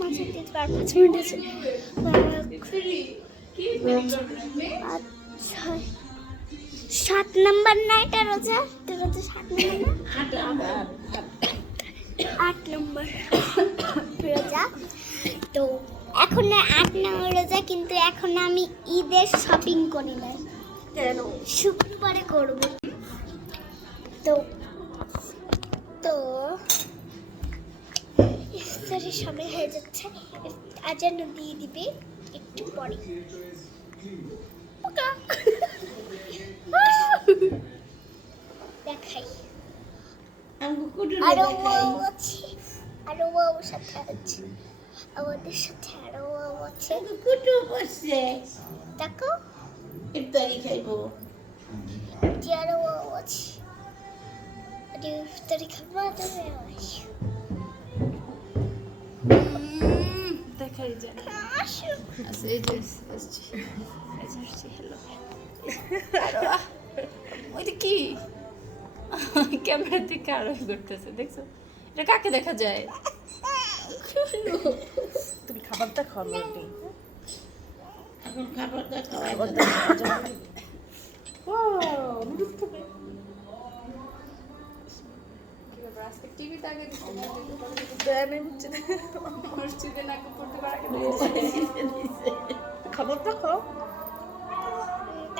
মাঝে আর পাঁচ মিনিট আছে। সাত নাম্বার না এটা রোজা এটা রোজা সাত নাম্বার আট নম্বর। রোজা। তো এখন আট নম্বর রোজা কিন্তু এখন আমি ঈদের শপিং করি না কেন? শুক্রবারে করব। তো তো ইফতারের সময় হয়ে যাচ্ছে। আজান দিয়ে দিবে একটু পরে। দেখাই। আরও আছে। আরও বউ সাথে আছে। আমাদের সাথে আরও আছে। বসছে। দেখো। ইফতারি খাইবো। যে আরও বউ আছে। ইফতারি খাব তুমি যায় আসো আচ্ছা এই যে ক্যামেরা থেকে আরও করতেছে দেখছ এটা কাকে দেখা যায় তুমি খাবারটা খাও লটি এখন খাবারটা খাওয়াই খাবারটা খাও ও নুডলস খাবে টিভিতে আগে হচ্ছে মসজিদে না করতে পারে খাবারটা খাও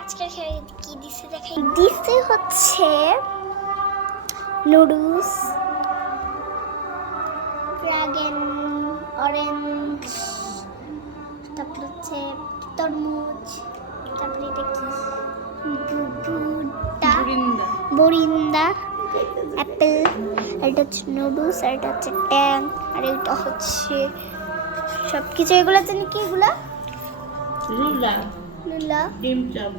আজকে কি দিছে দেখাই। দিছে হচ্ছে নুডলস ড্রাগন অরেঞ্জ তারপর হচ্ছে তরমুজ তারপরে এটা কি? বরিন্দা অ্যাপেল এটা হচ্ছে নুডলস আর এটা হচ্ছে ট্যাং আর এটা হচ্ছে সব কিছু এগুলো জানি কি এগুলো? রুলা। নুলা ডিম চপ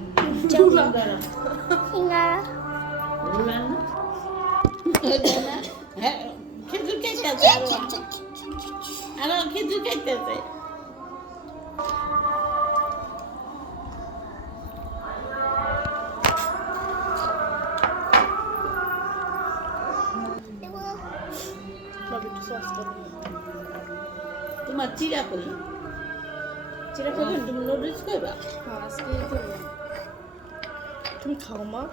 সিঙ্গারা। না? খেজুর খাইতেছে আরও খেজুর খাইতেছে তোমার চিরা করি চিরা খাবে তুমি নুডলস খাইবা? হ্যাঁ তুমি খাও মা।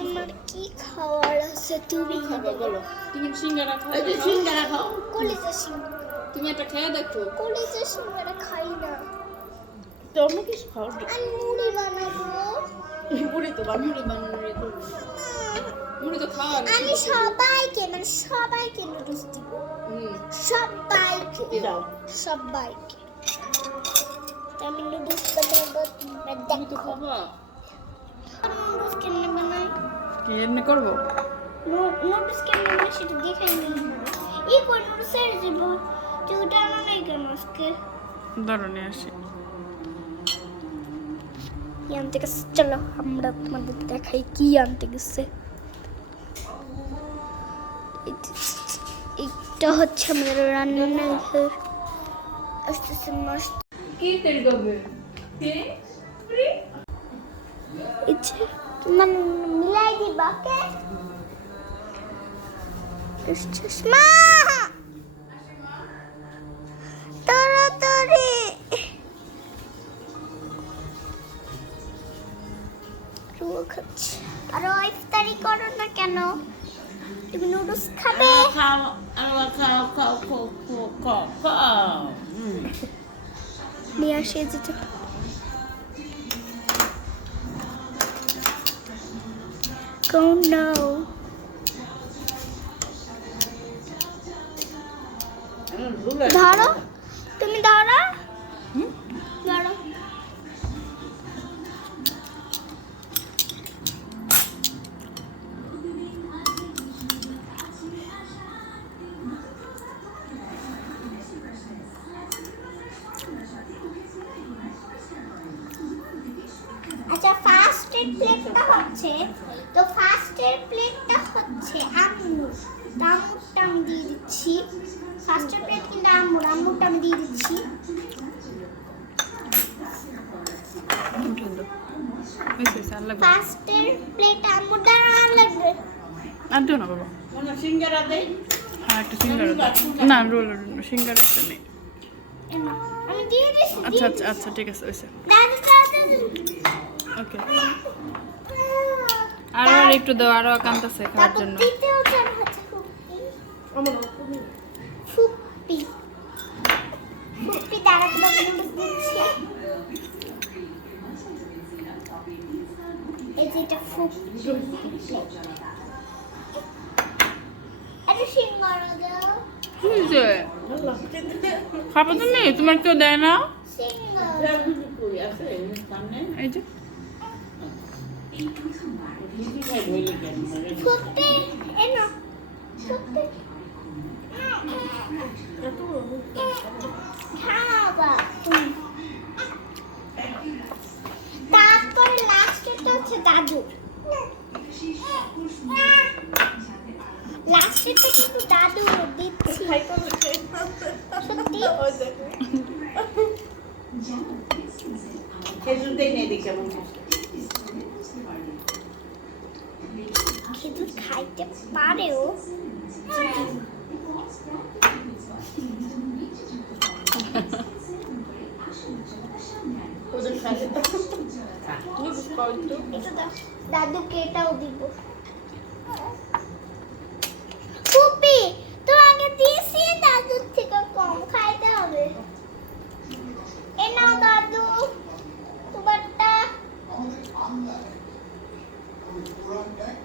আমার কি খাওয়ার আছে তুমি খাবে বলো। তুমি সিঙ্গারা খাও? যে সিঙ্গারা খাও। কলিজা সিঙ্গারা। তুমি একটা খেয়ে দেখো। কলিজা সিঙ্গারা খাই না। তো অন্য কিছু খাও। আমি মুড়ি বানাবো। মুড়ি তো বা মুড়ি বানানো রে তো। মুড়ি তো খাওয়া আমি সবাইকে মানে সবাইকে নুডলস দিব। হুম। সবাইকে দাও সবাইকে আমি নুডলস বানাবো তুমি তো খাবা। নুডলস কেমনে বানাই? এমনি করব? নুডলস কেমনে বানাই সেটা দেখে নিই এই কোন নুডলসের তুই ওটা আনো নাই কেন আজকে। ধরনে আসি। কি আনতে গেছে। চলো আমরা তোমাদের দেখাই কি আনতে গেছে। এইটা হচ্ছে আমাদের রান্নার ঘর আস্তে আস্তে মাস কি তেল করবে? ইচ্ছে। মানে মিলাই দিবা কে চশমা তুমি নুডলস খাবে? আরও খাও খাও খাও খাও খাও খাও খাও নিয়ে আসে যেতে Oh no. আরও ধরো তুমি ধরো ফার্স্টের প্লেটটা হচ্ছে তো ফার্স্টের প্লেটটা হচ্ছে আম্মুর তো আম্মুরটা আমি দিয়ে দিচ্ছি। ফার্স্টের প্লেট কিন্তু আম্মুর আম্মুরটা আমি দিয়ে দিচ্ছি। ফার্স্টের প্লেট আম্মুর দ্বারা লাগবে? আর দিও না বাবা। সিঙ্গারা দেই আর একটা সিঙ্গার না রোল সিঙ্গার একটা নেই। আচ্ছা আচ্ছা আচ্ছা ঠিক আছে ওকে আরও আর একটু দাও আরও কান্তাছে খাওয়ার জন্য। খাব তুমি? তোমার কেউ দেয় না? সিঙ্গারা কই আছে? সামনে? এই যে দিদি ভাই বলে কেন ফুপ্পি এই নাও ফুপ্পি তারপরে লাস্টেরটা হচ্ছে দাদুর লাস্টেরটা কিন্তু দাদু দিচ্ছি সত্যি খেজুর? দেই নেই দেখে খেজুর খাইতে পারেও। দাদুকে এটাও দিব পুপি তোমাকে দিয়েছি দাদুর থেকে কম খাইতে হবে এ নাও দাদু তোমারটা ওলা বেশি কই খাইবে লাগে মনে হচ্ছে আর কি দেলাছে আর যারা সবাই আই খেয়ে ফেলে দিছে পুপি খাও খাইতো ও বাবা বসে আমরা এটা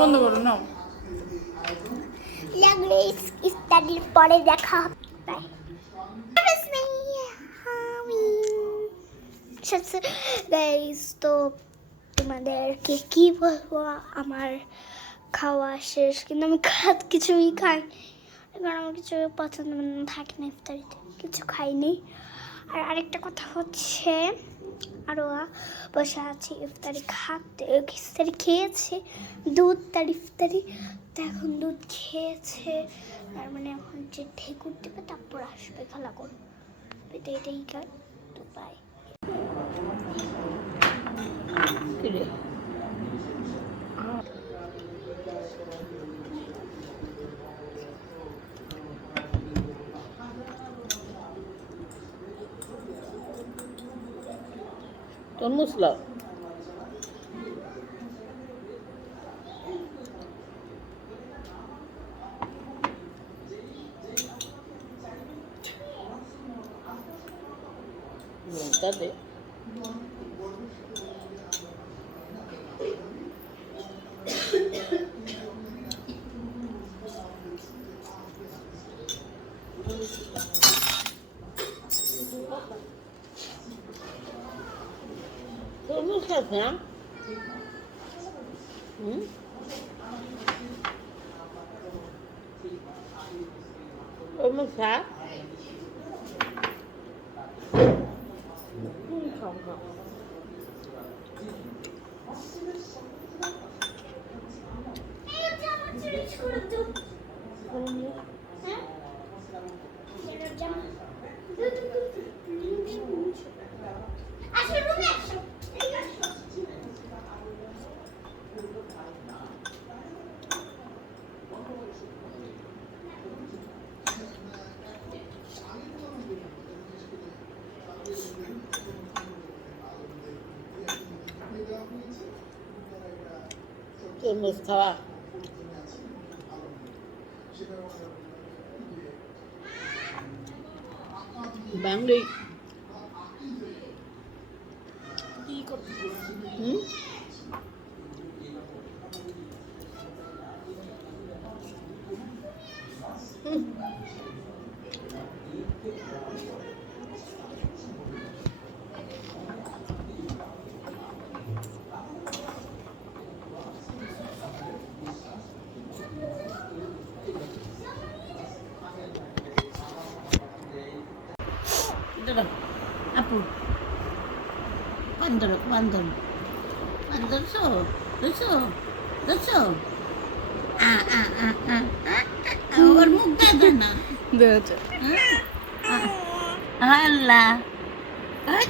বন্ধ করো নাও লাগলে ইত্যাদির পরে দেখা হবে গাইস তো তোমাদেরকে কি বলব? আমার খাওয়া শেষ, কিন্তু আমি খাত কিছুই খাই, কারণ আমার কিছু পছন্দ থাকে না ইফতারিতে, কিছু খাইনি। আর আরেকটা কথা হচ্ছে আরও বসে আছি ইফতারি খাতে, ইফতারি খেয়েছে, দুধ তার ইফতারি, তো এখন দুধ খেয়েছে, তার মানে এখন যে ঠেকুর দেবে তারপর আসবে, খেলা করবে। তো এটাই কাজ তো বাই কি রে তরমুজ লাও লঙ্কা তরমুজ খাস না হুম তরমুজ খা হুম, খাও খাও তরমুজ খাওয়া বাংলি হুম দাঁড়াও আপু বান্দর বান্দর বান্দর সো দুশো দুশো ওর মুখ দে না আল্লাহ ওই